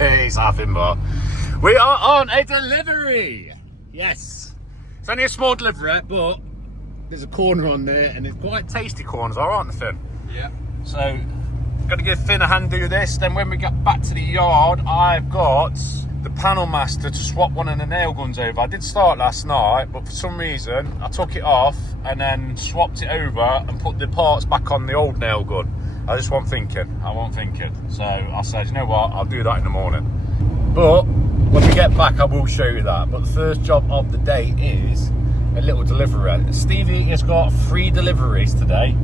It's nothing more. We are on a delivery. Yes. It's only a small delivery, but there's a corner on there, and it's quite tasty corners, aren't they, Finn? Yeah. So, I'm going to give Finn a hand do this. Then when we get back to the yard, I've got the panel master to swap one of the nail guns over. I did start last night, but for some reason, I took it off and then swapped it over and put the parts back on the old nail gun. I just wasn't thinking. So I said, you know what, I'll do that in the morning. But when we get back, I will show you that. But the first job of the day is a little delivery. Stevie has got 3 deliveries today,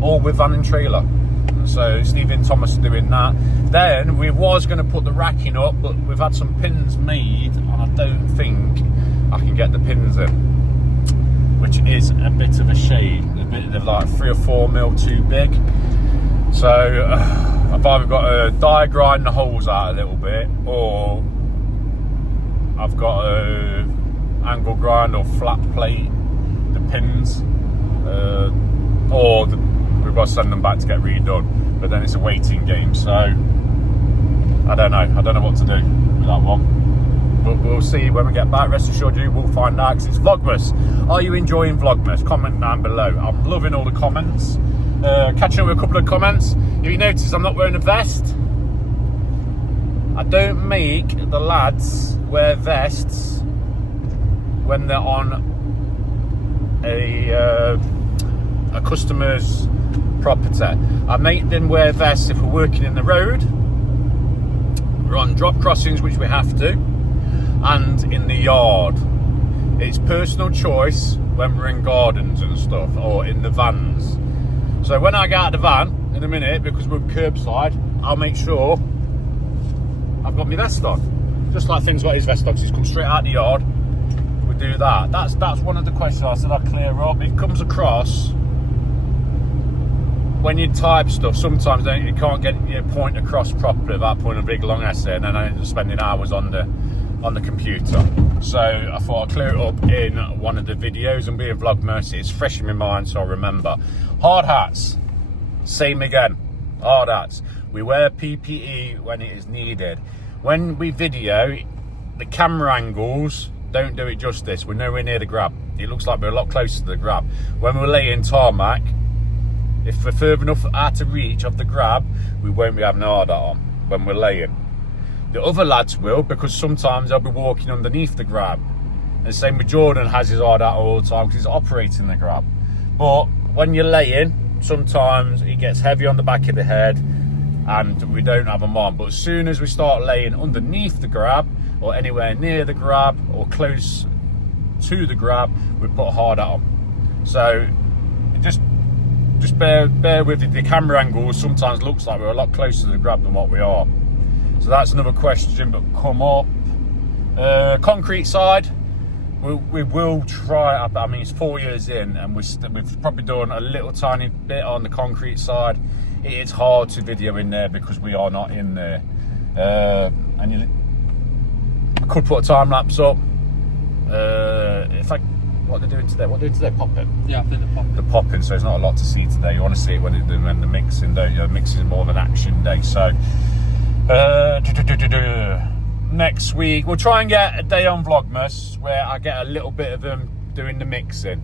all with van and trailer. So Stevie and Thomas are doing that. Then we was going to put the racking up, but we've had some pins made, and I don't think I can get the pins in, which is a bit of a shame. They're like 3 or 4 mil too big. So I've either got to die grind the holes out a little bit, or I've got to angle grind or flat plate the pins, or we've got to send them back to get redone. But then it's a waiting game, so I don't know what to do with that one. But we'll see when we get back. Rest assured you will find out, because it's Vlogmas. Are you enjoying Vlogmas? Comment down below. I'm loving all the comments. Catching up with a couple of comments. If you notice, I'm not wearing a vest. I don't make the lads wear vests when they're on a customer's property. I make them wear vests if we're working in the road, we're on drop crossings, which we have to, and in the yard. It's personal choice when we're in gardens and stuff, or in the vans. So when I get out of the van in a minute, because we're curbside, I'll make sure I've got my vest on. Just like Finn's got his vest on, so he's come straight out of the yard. We do that. That's one of the questions I said I'd clear up. It comes across when you type stuff, sometimes you can't get your point across properly without putting a big long essay, and then I end up spending hours on the computer. So I thought I'd clear it up in one of the videos, and being Vlogmas, it's fresh in my mind, so I remember. Hard hats, same again. Hard hats. We wear PPE when it is needed. When we video, the camera angles don't do it justice. We're nowhere near the grab. It looks like we're a lot closer to the grab. When we're laying tarmac, if we're further enough out of reach of the grab, we won't be having a hard hat on when we're laying. The other lads will, because sometimes they'll be walking underneath the grab. And the same with Jordan, has his hard hat all the time because he's operating the grab. But when you're laying, sometimes it gets heavy on the back of the head and we don't have them on. But as soon as we start laying underneath the grab, or anywhere near the grab, or close to the grab, we put a hard hat on. So just bear with it. The camera angle sometimes looks like we're a lot closer to the grab than what we are. So that's another question that come up. Concrete side, we will try. I mean, it's 4 years in, and we've probably done a little tiny bit on the concrete side. It is hard to video in there because we are not in there. And I could put a time lapse up. What they're doing today? Popping. Yeah, I think they're popping. The popping. So there's not a lot to see today. You want to see it when the mixing, don't you? Mixing is more of an action day. So next week we'll try and get a day on Vlogmas where I get a little bit of them doing the mixing.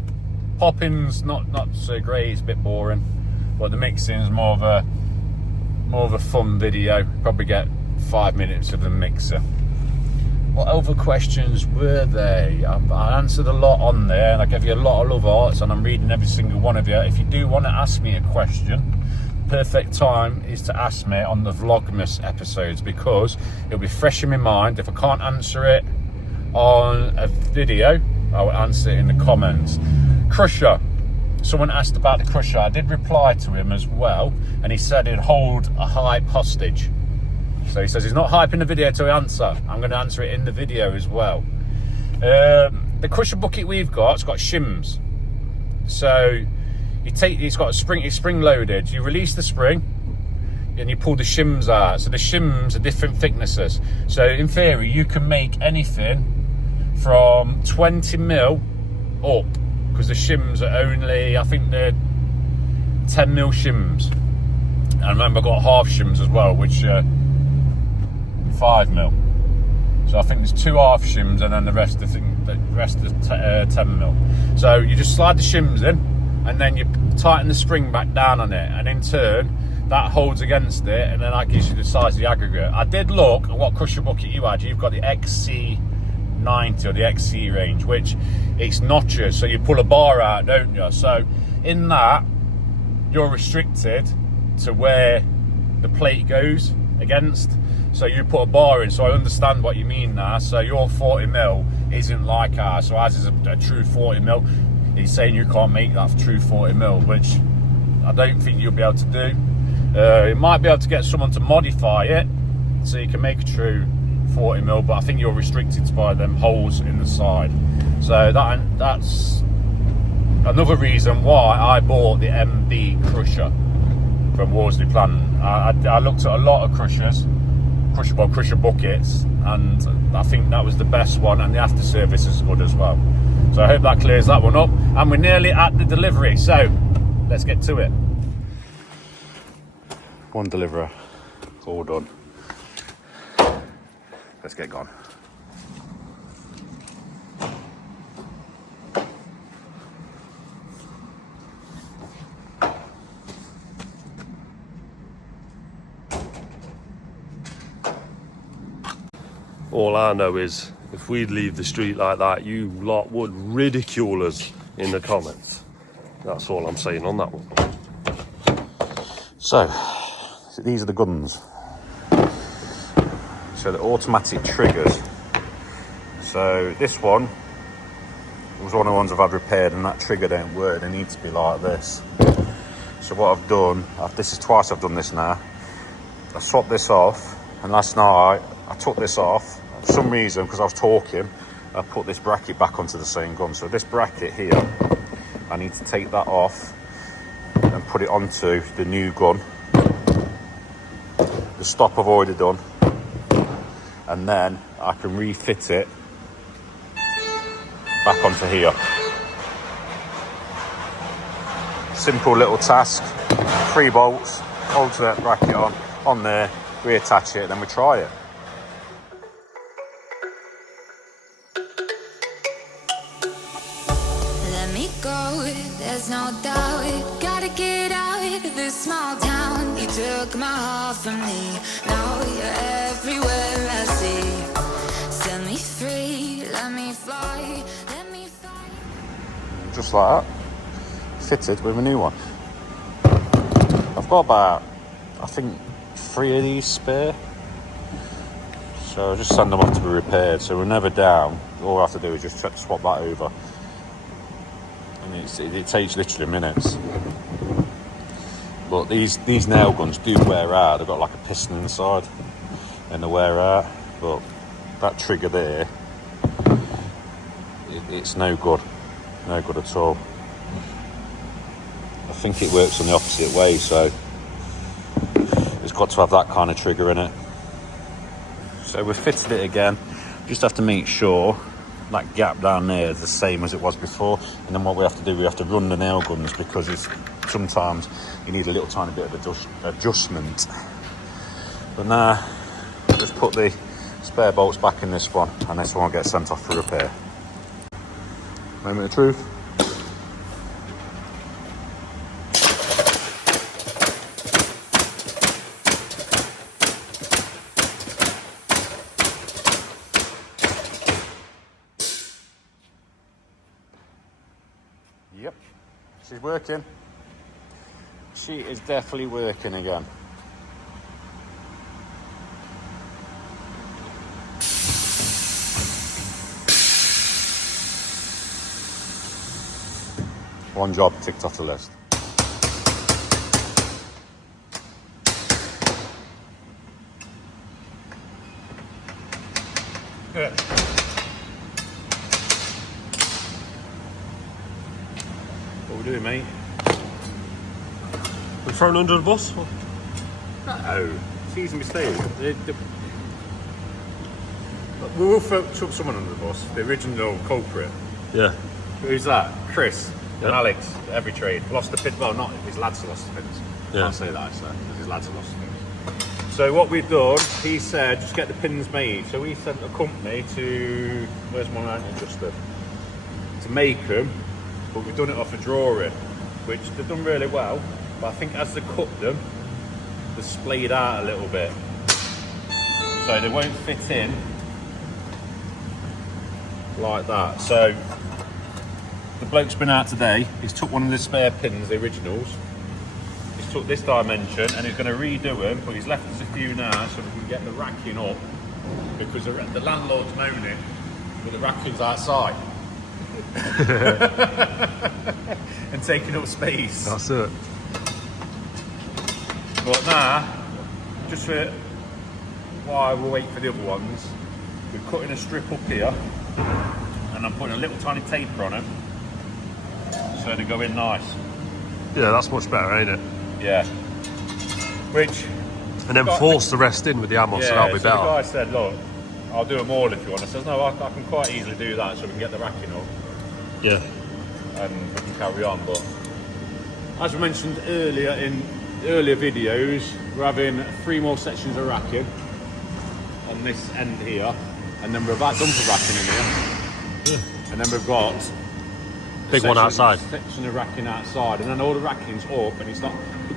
Popping's not so great. It's a bit boring. But the mixing is more of a fun video. Probably get 5 minutes of the mixer. What other questions were they? I answered a lot on there, and I gave you a lot of love arts, and I'm reading every single one of you. If you do want to ask me a question, perfect time is to ask me on the Vlogmas episodes, because it'll be fresh in my mind. If I can't answer it on a video, I will answer it in the comments. Crusher. Someone asked about the crusher. I did reply to him as well, and he said he'd hold a hype hostage. So he says he's not hyping the video to answer. I'm going to answer it in the video as well. The crusher bucket we've got, it's got shims. So it's got it's spring loaded. You release the spring and you pull the shims out. So the shims are different thicknesses. So in theory, you can make anything from 20 mil up, because the shims are only, I think they're 10 mil shims. And remember, I've got half shims as well, which 5mm. So I think there's 2 half shims and then the rest is 10mm. So you just slide the shims in and then you tighten the spring back down on it, and in turn that holds against it, and then that gives you the size of the aggregate. I did look at what crusher bucket you had. You've got the XC90 or the XC range, which it's notches, so you pull a bar out, don't you? So in that you're restricted to where the plate goes against. So you put a bar in, so I understand what you mean now. So your 40mm isn't like ours, so ours is a true 40mm. He's saying you can't make that true 40mm, which I don't think you'll be able to do. You might be able to get someone to modify it so you can make a true 40mm, but I think you're restricted by them holes in the side. So that's another reason why I bought the MB crusher from Worsley Plant. I looked at a lot of crusher buckets, and I think that was the best one, and the after service is good as well. So I hope that clears that one up, and we're nearly at the delivery, so let's get to it. One deliverer, all done. Let's get gone. All I know is if we'd leave the street like that, you lot would ridicule us in the comments. That's all I'm saying on that one. So these are the guns. So the automatic triggers. So this one was one of the ones I've had repaired, and that trigger don't work. They need to be like this. So what I've done, this is twice I've done this now. I swapped this off, and last night I took this off. For some reason, because I was talking, I put this bracket back onto the same gun. So this bracket here, I need to take that off and put it onto the new gun. The stop I've already done, and then I can refit it back onto here. Simple little task. 3 bolts, hold that bracket on there, reattach it, then we try it. There's no doubt, gotta get out of this small town. You took my heart from me, now you're everywhere I see. Set me free, let me fly, let me fly. Just like that, fitted with a new one. I've got about, I think, 3 of these spare. So I'll just send them off to be repaired, so we're never down. All I have to do is just swap that over. It takes literally minutes, but these nail guns do wear out. They've got like a piston inside and they wear out, but that trigger there, it's no good at all. I think it works on the opposite way, so it's got to have that kind of trigger in it. So we've fitted it again. Just have to make sure that gap down there is the same as it was before, and then what we have to do, we have to run the nail guns, because sometimes you need a little tiny bit of adjustment. But now just put the spare bolts back in this one, and this one will get sent off for repair. Moment of truth. Yep, she's working. She is definitely working again. One job ticked off the list. Good. What we doing, mate? We're thrown under the bus? No, it's easy mistake. We will chuck someone under the bus. The original culprit. Yeah. Who's that? Chris Yep. and Alex, every trade. Lost the pin. Well, not his lads lost the pins. Yeah. Can't say that, so his lads have lost the pins. So what we've done, he said, just get the pins made. So we sent a company to, where's my mountain adjuster? To make them, but we've done it off a drawing, which they've done really well. But I think as they cut them, they're splayed out a little bit. So they won't fit in like that. So the bloke's been out today, he's took one of the spare pins, the originals, he's took this dimension and he's going to redo them, but he's left us a few now so we can get the racking up, because the landlord's moaning with the rackings outside and taking up space. That's it. But now, just for while we wait for the other ones, we're cutting a strip up here and I'm putting a little tiny taper on them so they go in nice. Yeah, that's much better, ain't it? Yeah. Which... And then force the rest in with the ammo, so that'll be better. The guy said, look, I'll do them all if you want. I says, no, I can quite easily do that so we can get the racking up. Yeah. And we can carry on. But as we mentioned earlier in earlier videos, we're having 3 more sections of racking on this end here, and then we're about done for racking in here. And then we've got big one outside. Section of racking outside, and then all the racking's up, and it's not,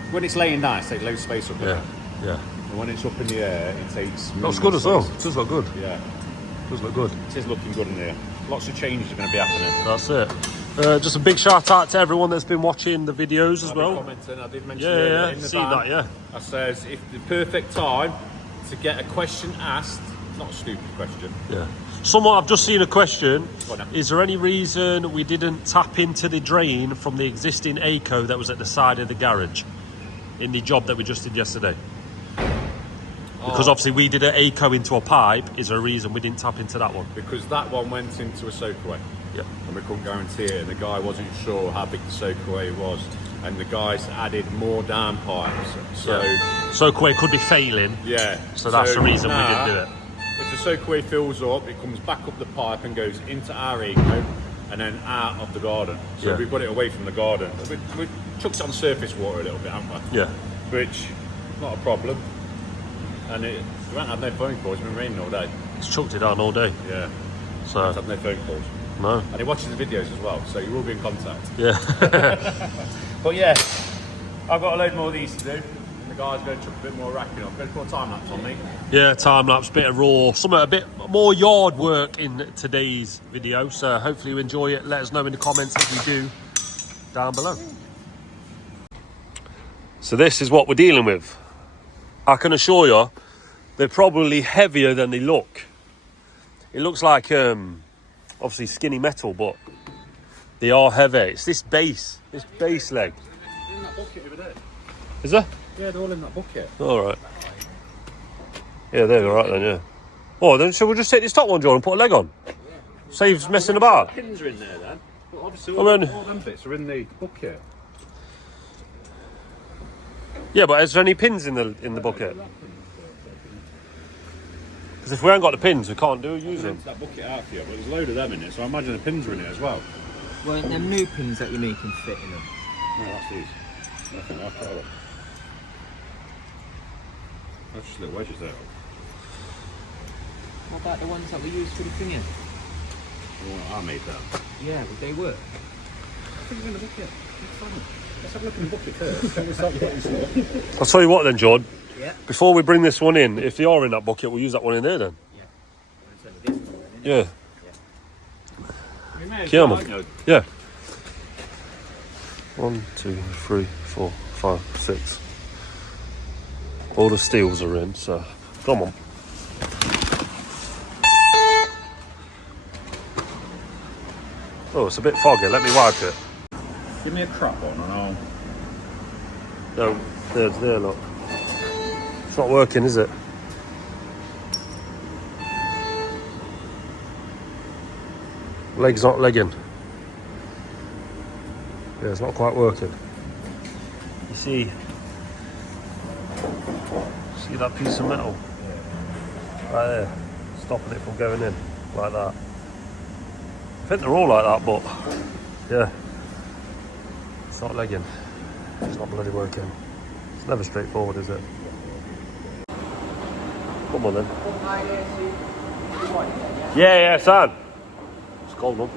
when it's laying down, it takes loads of space up there. Yeah. And when it's up in the air, it takes... Looks good as well. It does look good. Yeah. It does look good. It is looking good in there. Lots of changes are going to be happening. That's it. Just a big shout out to everyone that's been watching the videos as well. I did mention earlier in the seen van, that, yeah. I says, if the perfect time to get a question asked, not a stupid question. Yeah. Someone, I've just seen a question. Is there any reason we didn't tap into the drain from the existing ACO that was at the side of the garage in the job that we just did yesterday? Because obviously we did an ACO into a pipe. Is there a reason we didn't tap into that one? Because that one went into a soakaway. Yeah. And we couldn't guarantee it, and the guy wasn't sure how big the soakaway was. And the guys added more down pipes. So soakaway could be failing. Yeah. So that's the reason we didn't do it. If the soakaway fills up, it comes back up the pipe and goes into our ACO and then out of the garden. So we've got it away from the garden. We chucked it on surface water a little bit, haven't we? Yeah. Which, not a problem. And we haven't had no phone calls, it's been raining all day. It's chucked it down all day. Yeah. So I've had no phone calls. No. And he watches the videos as well, so you will be in contact. Yeah. But yeah, I've got a load more of these to do. And the guy's going to chuck a bit more racking up. Going to put a time lapse on me. Yeah, time lapse, bit of raw, a bit more yard work in today's video. So hopefully you enjoy it. Let us know in the comments if you do down below. So this is what we're dealing with. I can assure you, they're probably heavier than they look. It looks like obviously skinny metal, but they are heavy. It's this base leg. In that bucket over there. Is there? Yeah, they're all in that bucket. All right. Yeah, they're all right then. Yeah. Oh, then so we'll just take this top one, John, and put a leg on. Yeah. Saves messing about. Pins are in there then. But obviously all them bits are in the bucket. Yeah, but is there any pins in the bucket? Because if we haven't got the pins, we can't use them. That bucket out for you, but there's a load of them in it, so I imagine the pins are in it as well. Well, them new pins that you make can fit in them. No, that's these. Nothing like that. That's just little wedges there. How about the ones that we used for the thing in? Well, I made that. Yeah, would they work? I think they're in the bucket. It's funny. Let's have a look in the bucket first. I'll tell you what then, John. Yeah. Before we bring this one in, if they are in that bucket, we'll use that one in there then. Yeah. Yeah. Yeah, man. Yeah. 1, 2, 3, 4, 5, 6. All the steels are in, so come on. Oh, it's a bit foggy. Let me wipe it. Give me a crap one and I'll... No, there, look. It's not working, is it? Leg's not legging. Yeah, it's not quite working. You see that piece of metal? Right there. Stopping it from going in, like that. I think they're all like that, but yeah. It's not legging. It's not bloody working. It's never straightforward, is it? Come on then. Yeah, son. It's cold one.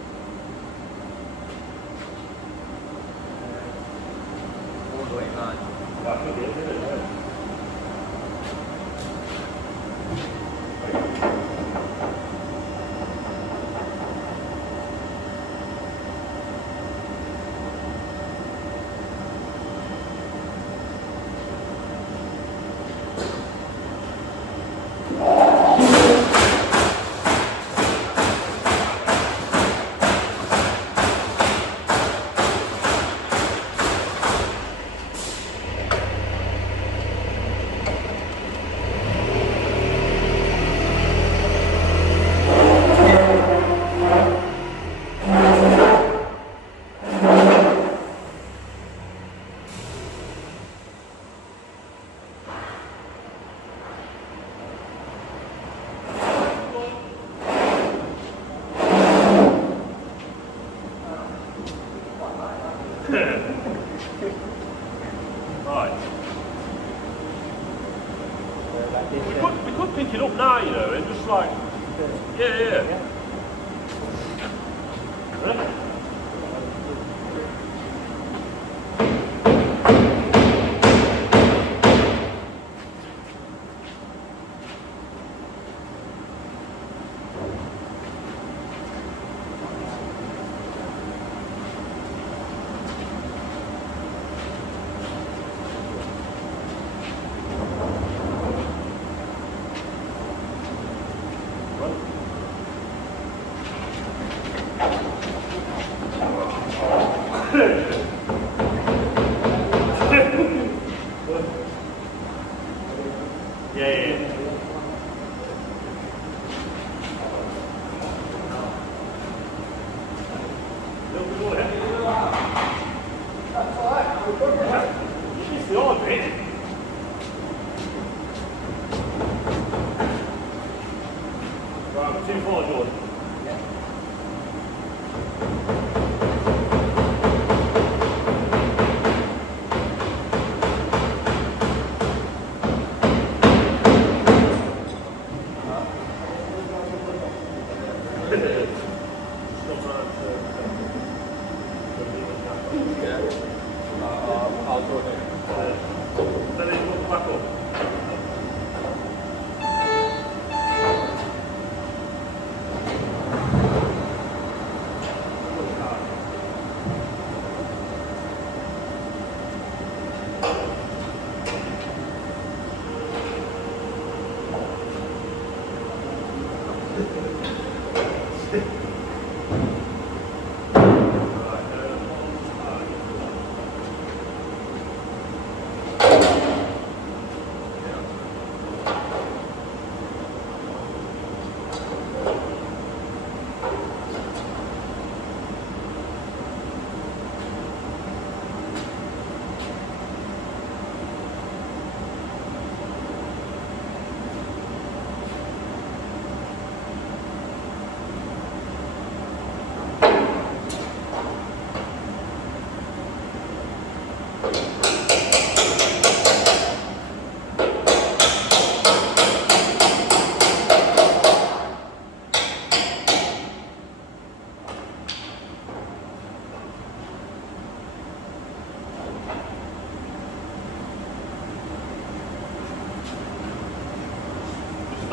All the way around. Right. We could pick it up now, you know, and just like, yeah. Ready? Yeah. It's the odd bit. Right, 2-4, Jordan. I'll go ahead. Then you put back up.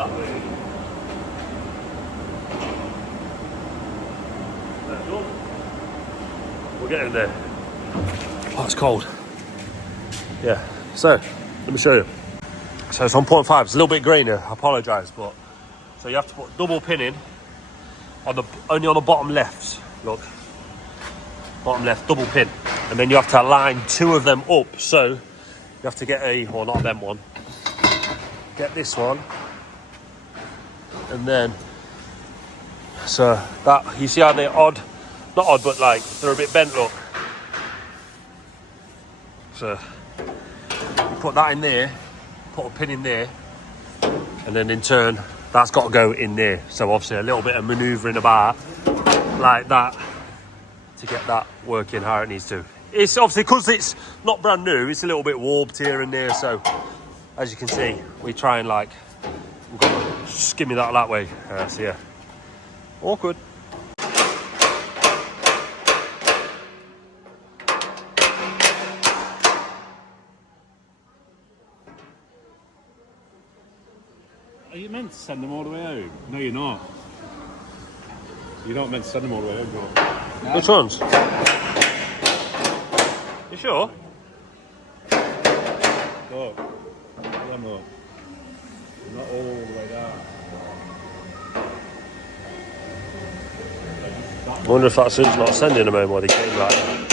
That way. We're getting there. Oh, it's cold. Yeah, so let me show you. So it's on 0.5, it's a little bit greener, I apologise, but so you have to put double pin in on the only on the bottom left. Look, bottom left, double pin, and then you have to align two of them up. So you have to get well, not them one, get this one, and then so that you see how they're odd, not odd, but like they're a bit bent. Look, so you put that in there, put a pin in there, and then in turn that's got to go in there. So obviously a little bit of manoeuvring about like that to get that working how it needs to. It's obviously because it's not brand new, it's a little bit warped here and there, so as you can see we try and like Just give me that way. So yeah, awkward. Are you meant to send them all the way home? No, you're not. You're not meant to send them all the way home, bro. No. Which ones? You sure? Look. Them up. Not all the way down. I wonder if that's us not sending them home while they came like that.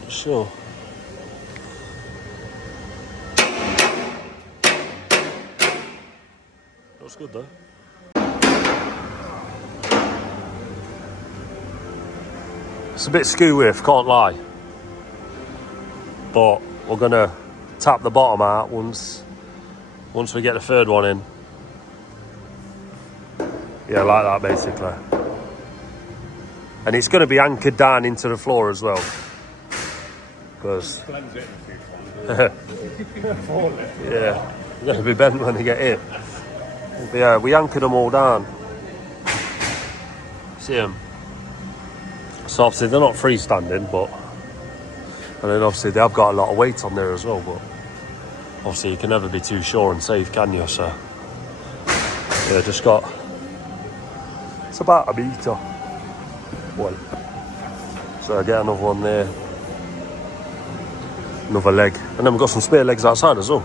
Not sure. Looks good though. It's a bit skew with, can't lie. But we're gonna tap the bottom out once we get the third one in. Yeah, like that basically. And it's gonna be anchored down into the floor as well. Because yeah, it's gonna be bent when they get in. But yeah, we anchored them all down. See them? So obviously they're not freestanding, but and then obviously they have got a lot of weight on there as well, but obviously you can never be too sure and safe, can you? So yeah, just got, it's about a metre. One. So I get another one there. Another leg. And then we've got some spare legs outside as well.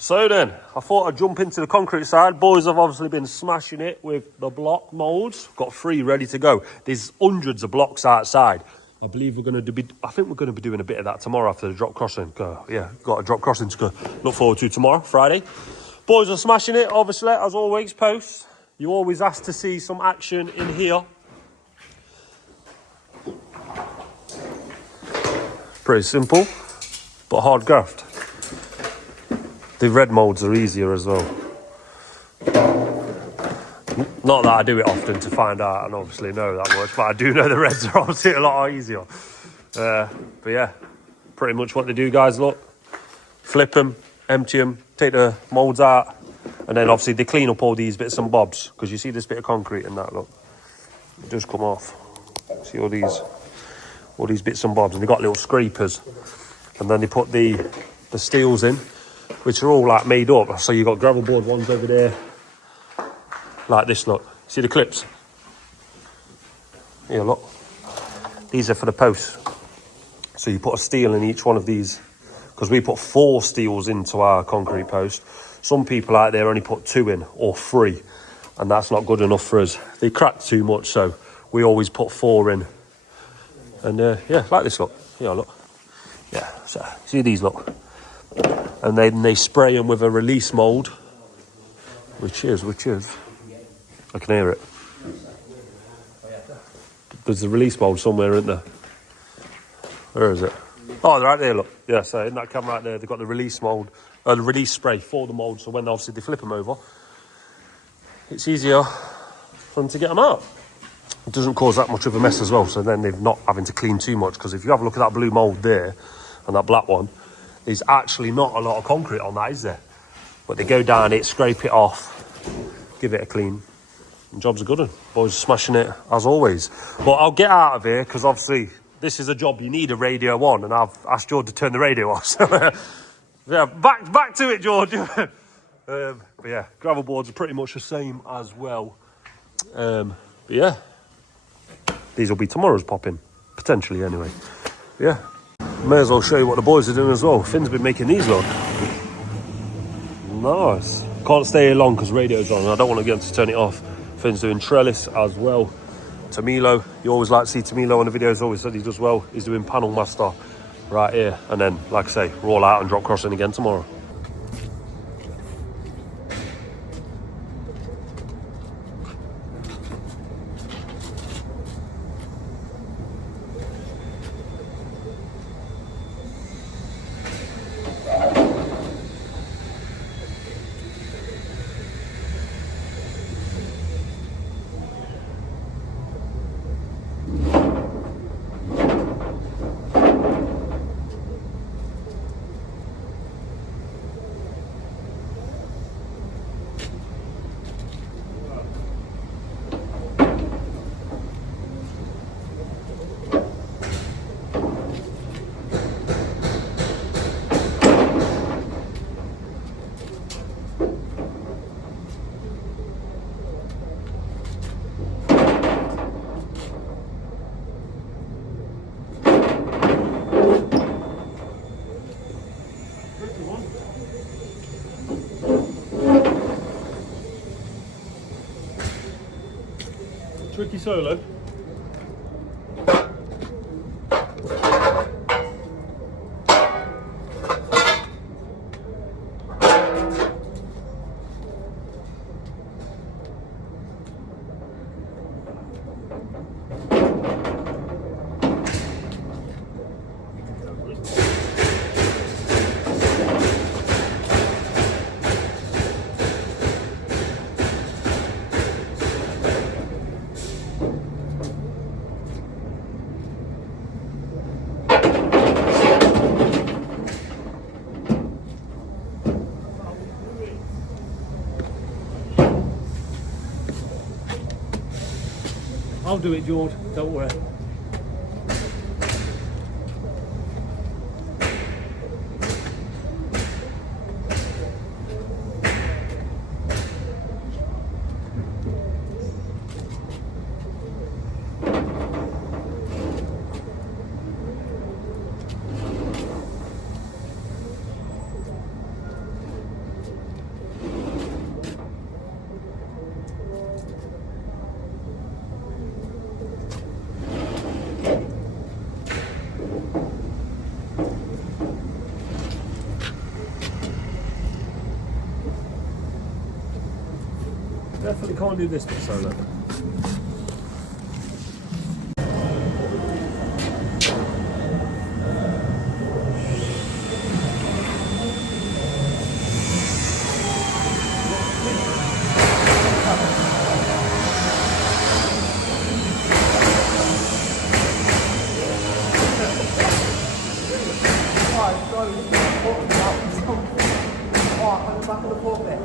So then, I thought I'd jump into the concrete side. Boys have obviously been smashing it with the block moulds. Got 3 ready to go. There's hundreds of blocks outside. I believe we're going to be, I think we're going to be doing a bit of that tomorrow after the drop crossing. Yeah, got a drop crossing to go look forward to tomorrow, Friday. Boys are smashing it, obviously, as always, posts. You always ask to see some action in here. Pretty simple, but hard graft. The red moulds are easier as well. Not that I do it often to find out and obviously know that much, but I do know the reds are obviously a lot easier. But yeah, pretty much what they do, guys, look. Flip them, empty them, take the moulds out, and then obviously they clean up all these bits and bobs, because you see this bit of concrete in that, look. It does come off. See all these bits and bobs, and they've got little scrapers. And then they put the steels in, which are all like made up. So you've got gravel board ones over there, like this, look. See the clips? Here, look. These are for the posts. So you put a steel in each one of these, because we put 4 steels into our concrete post. Some people out there only put 2 in, or 3, and that's not good enough for us. They crack too much, so we always put 4 in. And yeah, like this, look. Here, look. Yeah, so see these, look. And then they spray them with a release mould, which is, I can hear it. There's a release mould somewhere, isn't there? Where is it? Oh, they're right there, look. Yeah, so in that can right there, they've got the release mould, the release spray for the mould, so when obviously they flip them over, it's easier for them to get them out. It doesn't cause that much of a mess as well, so then they're not having to clean too much, because if you have a look at that blue mould there, and that black one, there's actually not a lot of concrete on that, is there? But they go down it, scrape it off, give it a clean, and job's a good one. Boys are smashing it, as always. But I'll get out of here, because obviously this is a job you need a radio on, and I've asked George to turn the radio off. So yeah, back to it, George. But yeah, gravel boards are pretty much the same as well. But yeah, these will be tomorrow's pop-in, potentially anyway. But yeah, may as well show you what the boys are doing as well. Finn's been making these, look. Nice. Can't stay here long because radio's on. I don't want to get him to turn it off. Finn's doing trellis as well. Tamilo, you always like to see Tamilo on the videos, always said he does well. He's doing panel master right here. And then, like I say, roll out and drop crossing again tomorrow. Lucky Solo. I'll do it, George, don't worry. Definitely can't do this bit solo. Back of the pulpit.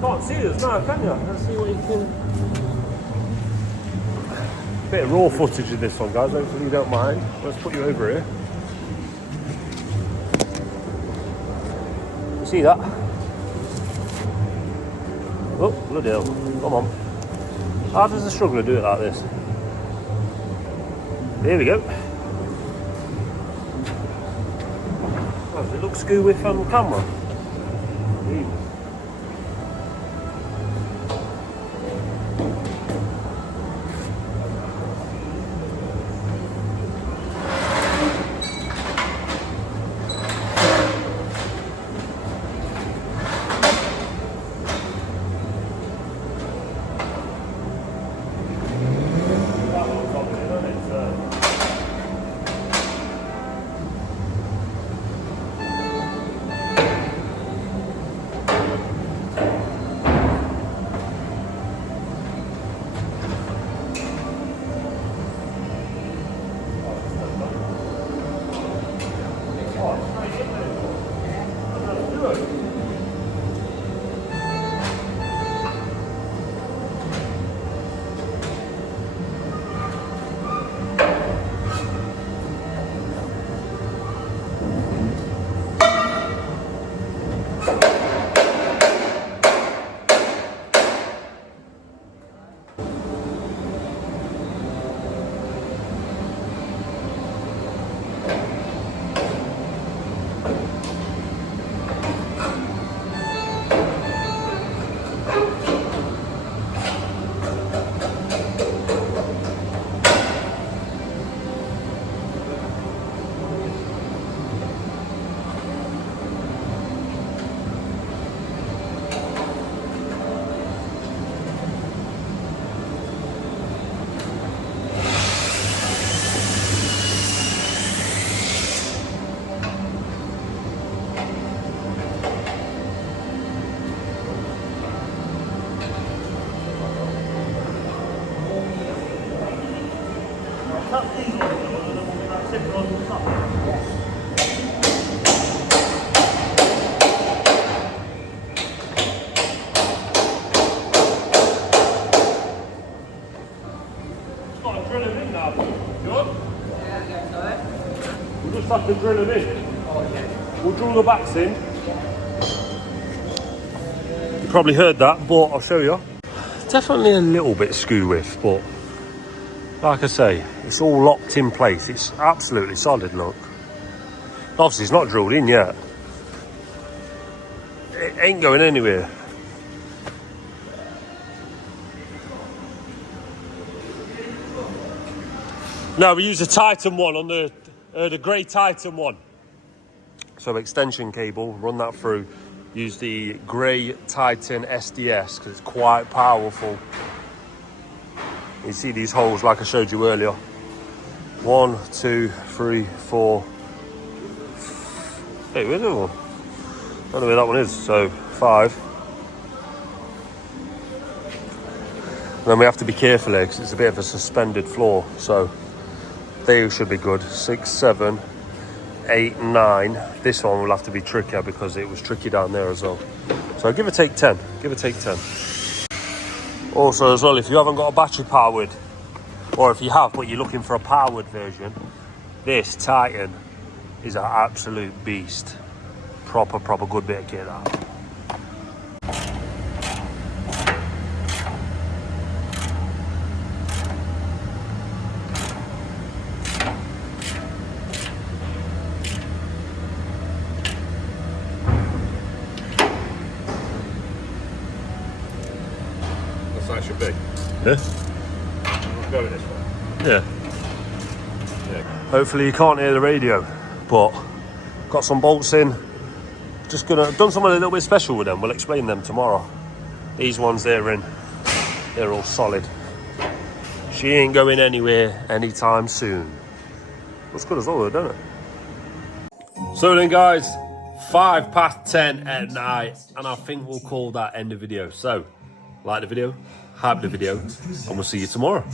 Can't see us now, can you? Let's see what you can. Bit of raw footage of this one, guys. Hopefully you don't mind. Let's put you over here. You see that? Oh, bloody hell. Come on. How does the struggler do it like this? Here we go. Oh, does it look skew with on camera? We'll just have to drill them in. We'll drill the backs in. You probably heard that, but I'll show you. Definitely a little bit skew with, but like I say, it's all locked in place. It's absolutely solid, look. Obviously, it's not drilled in yet. It ain't going anywhere. No, we use a Titan one on the grey Titan one. So extension cable, run that through. Use the grey Titan SDS because it's quite powerful. You see these holes like I showed you earlier. 1, 2, 3, 4. Hey, where's the other one? I don't know where that one is. So 5. And then we have to be careful here because it's a bit of a suspended floor. So they should be good. 6, 7, 8, 9. This one will have to be trickier because it was tricky down there as well. So give or take 10. Give or take 10. Also as well, if you haven't got a battery powered, or if you have but you're looking for a powered version, this Titan is an absolute beast. Proper good bit of kit that. That should be. Yeah? We'll go this way. Yeah. Hopefully you can't hear the radio, but got some bolts in. Just done something a little bit special with them. We'll explain them tomorrow. These ones they're in, they're all solid. She ain't going anywhere anytime soon. Looks good as well though, doesn't it? So then guys, 10:05 at night, and I think we'll call that end of video. So, like the video, hype the video, and we'll see you tomorrow.